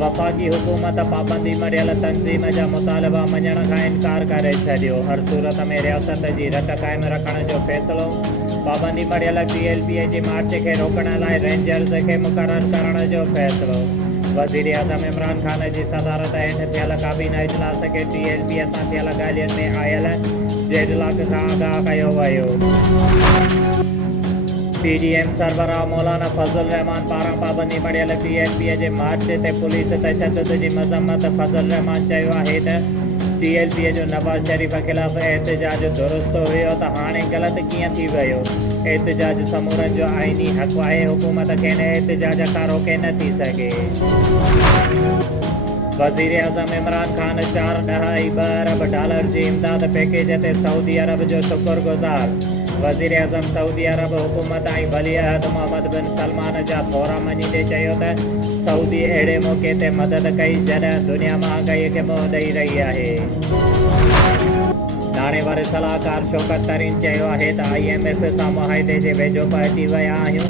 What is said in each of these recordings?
वफ़ाक़ी हुकूमत पाबंदी मरियल तंज़ीम जा मुतालबा मञण खां इनकार करे छॾियो। हर सूरत में रियासत जी रट क़ाइमु रखण जो फ़ैसिलो। पाबंदी मरियल PLP जी मार्च खे रोकण लाइ रेंजर्स खे मुक़ररु करण जो फ़ैसिलो। वज़ीर आज़म इमरान खान जी सदारत हेठि थियल काबीना इजलास खे TLP सां थियल ॻाल्हियुनि में आयल डेडलॉक खां आगाह कयो वियो। PDM सरबराह मौलाना फज़ल रहमान पारां पाबंदी मरियल PLP जे मार्च ते पुलिस तशद्दुद जी मज़म्मत। फज़ल रहमान चयो आहे त TLP जो नवाज़ शरीफ़ ख़िलाफ़ एहतिजाज दुरुस्त हुयो त हाणे ग़लति कीअं थी वियो। एहतिजाज समूरनि जो आइनी हक़ आहे। हुकूमत खे इन एहतिजाज खां रोके न थी सघे। वज़ीर आज़म इमरान खान 4.2 अरब जी इमदाद पैकेज ते सऊदी अरब जो शुक्रगुज़ार। वज़ीर आज़म सऊदी अरब हुकूमत ऐं वली अहद मोहम्मद बिन सलमान जा थोरा मञींदे चयो त सऊदी अहिड़े मौक़े ते मदद कई जॾहिं दुनिया महांगाईअ खे मुंहुं ॾेई रही आहे। नाणेवारे सलाहकार शौकत तरीन चयो आहे त IMF सां मुआहिदे जे वेझो पहुची विया आहियूं।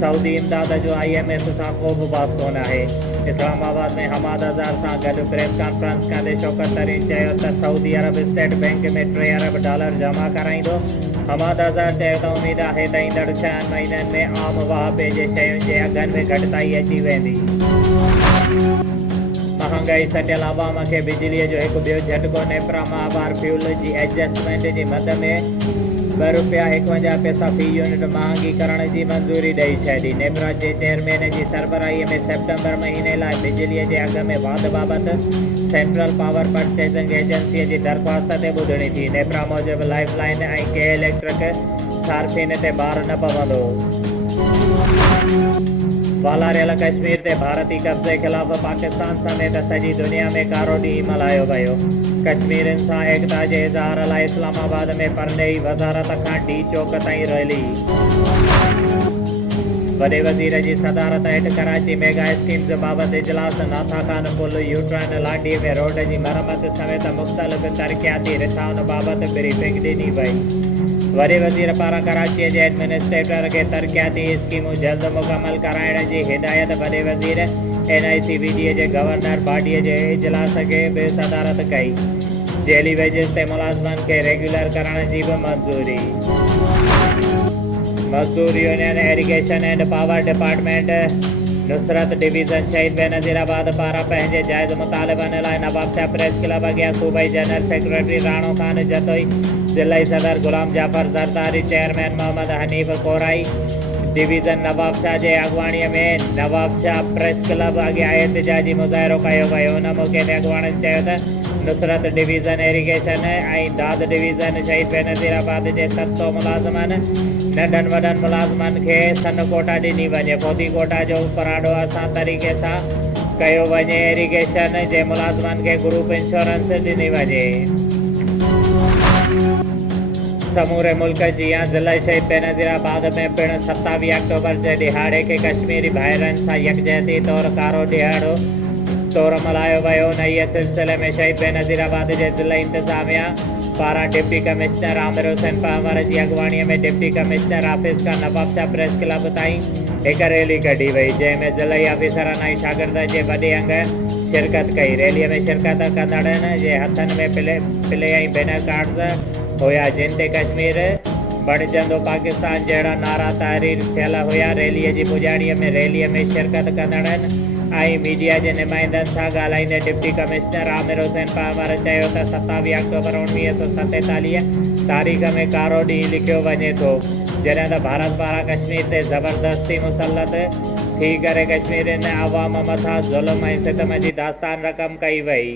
सऊदी इमदाद जो IMF सां को बि वास्तो न आहे। इस्लामाबाद में हमाद अज़हर सां गॾु प्रेस कॉन्फ्रेंस कंदे शौकत तरीन चयो त सऊदी अरब स्टेट बैंक में $3 अरब जमा कराईंदो। हमाद अज़हर चयो त उमेद आहे त ईंदड़ 6 महीननि में आम वाहपे जे शयुनि जे अघनि में घटिताई अची वेंदी। महांगाई सटियल आवाम खे बिजलीअ जो हिकु ॿियो झटको। नेप्रा महाबार फ्यूल जी एडजस्टमेंट जी मद में ₹2.51 फ़ी यूनिट महांगी करण जी मंज़ूरी ॾेई छॾी। नेप्रा जे चेयरमैन जी सरबराहीअ में सेप्टेंबर महीने लाइ बिजलीअ जे अघ में वाध बाबति सेंट्रल पावर परचेसिंग एजेंसीअ जी दरख़्वास्त ते ॿुधणी थी। नेप्रा मूजिबि लाइफ लाइन ऐं के इलेक्ट्रिक सार्फिन ते भार न पवंदो। वालारियल कश्मीर ते भारती कब्ज़े ख़िलाफ़ पाकिस्तान समेत सॼी दुनिया में कारो ॾींहुं मल्हायो वियो। कश्मीरियुनि सां एकता जे इज़हार लाइ इस्लामाबाद में परॾेही वज़ारत खां D चौक ताईं रैली। वॾे वज़ीर जी सदारत हेठि कराची मेगा स्कीम्स बाबति इजलास। नाथा खान पुल यूटर्न लाॾीअ में रोड जी मरम्मत समेत मुख़्तलिफ़ तरक़ियाती रिथाउनि बाबति ब्रीफिंग ॾिनी वई। वॾे वज़ीर पारां कराचीअ जे एडमिनिस्ट्रेटर खे तरक़ियाती स्कीमूं जल्द मुकमल कराइण जी हिदायत। वॾे वज़ीर NICVD जे गवर्नर बाडीअ जे इजलास खे बि सदारत कई। जेली वेजिस ते मुलाज़िमनि खे रेगुलर करण जी बि मंज़ूरी। मज़दूर union irrigation and power department Nusrat डिवीज़न शहीद बेनज़ीराबाद पारां पंहिंजे जाइज़ मुतालिबनि लाइ नवाब शाह प्रेस क्लब अॻियां सूबाई जनरल सेक्रेटरी राणो खान जतोई। ज़िलाई सदर गुलाम जाफ़र ज़रदारी, चेयरमैन मोहम्मद हनीफ़ कोराई। डिवीज़न नवाब शाह जे अॻुवाणीअ में नवाब शाह प्रेस क्लब अॻियां एहतिजाजी मुज़ाहिरो कयो वियो। उन मौक़े ते अॻुवाणनि चयो त नुसरत डिवीज़न इरिगेशन ऐं दाद डिवीज़न शहीद बेनज़ीराबाद जे 700 मुलाज़िमनि नंढनि वॾनि मुलाज़िमनि खे सन कोटा ॾिनी वञे। फ़ौदी कोटा जो उपराडो आसान तरीक़े सां कयो वञे। इरिगेशन जे मुलाज़िमनि खे ग्रुप इंश्योरेंस ॾिनी वञे। समूरे मुल्क जी ज़िला शहीद बेनज़ीराबाद में पिणु 27 अक्टूबर जे ॾिहाड़े खे कश्मीरी भाइरनि सां यकजहती तौरु कारो ॾिहाड़ो तौरु मल्हायो वियो। नईअ सिलसिले में शहीद बेनज़ीराबाद जे ज़िला इंतिज़ामिया पारां डिप्टी कमिश्नर आमिर हुसैन पामर जी अॻुवाणीअ में डिप्टी कमिश्नर ऑफिस खां नवाब शाह प्रेस क्लब ताईं हिकु रैली कढी वई, जंहिंमें ज़िलाई ऑफिसरनि ऐं शागिर्द जे वॾे अंग शिरकत कई। रैलीअ में शिरकत कंदड़नि जे हथनि में प्ले ऐं बैनर कार्ड्स हुया जिन ते कश्मीर बणिजंदो पाकिस्तान जहिड़ा नारा तहरीर थियल हुया। रैलीअ जी पुॼाणीअ में रैलीअ में शिरकत कंदड़नि ऐं मीडिया जे नुमाइंदनि सां ॻाल्हाईंदे डिप्टी कमिश्नर आमिर हुसैन पामर चयो त 27 अक्टूबर 1947 तारीख़ में कारो ॾींहुं लिखियो वञे थो जॾहिं त भारत पारां कश्मीर ते ज़बरदस्ती मुसलत थी करे कश्मीरियुनि अवाम मथां ज़ुल्म ऐं सितम जी दास्तान रक़म कई वई।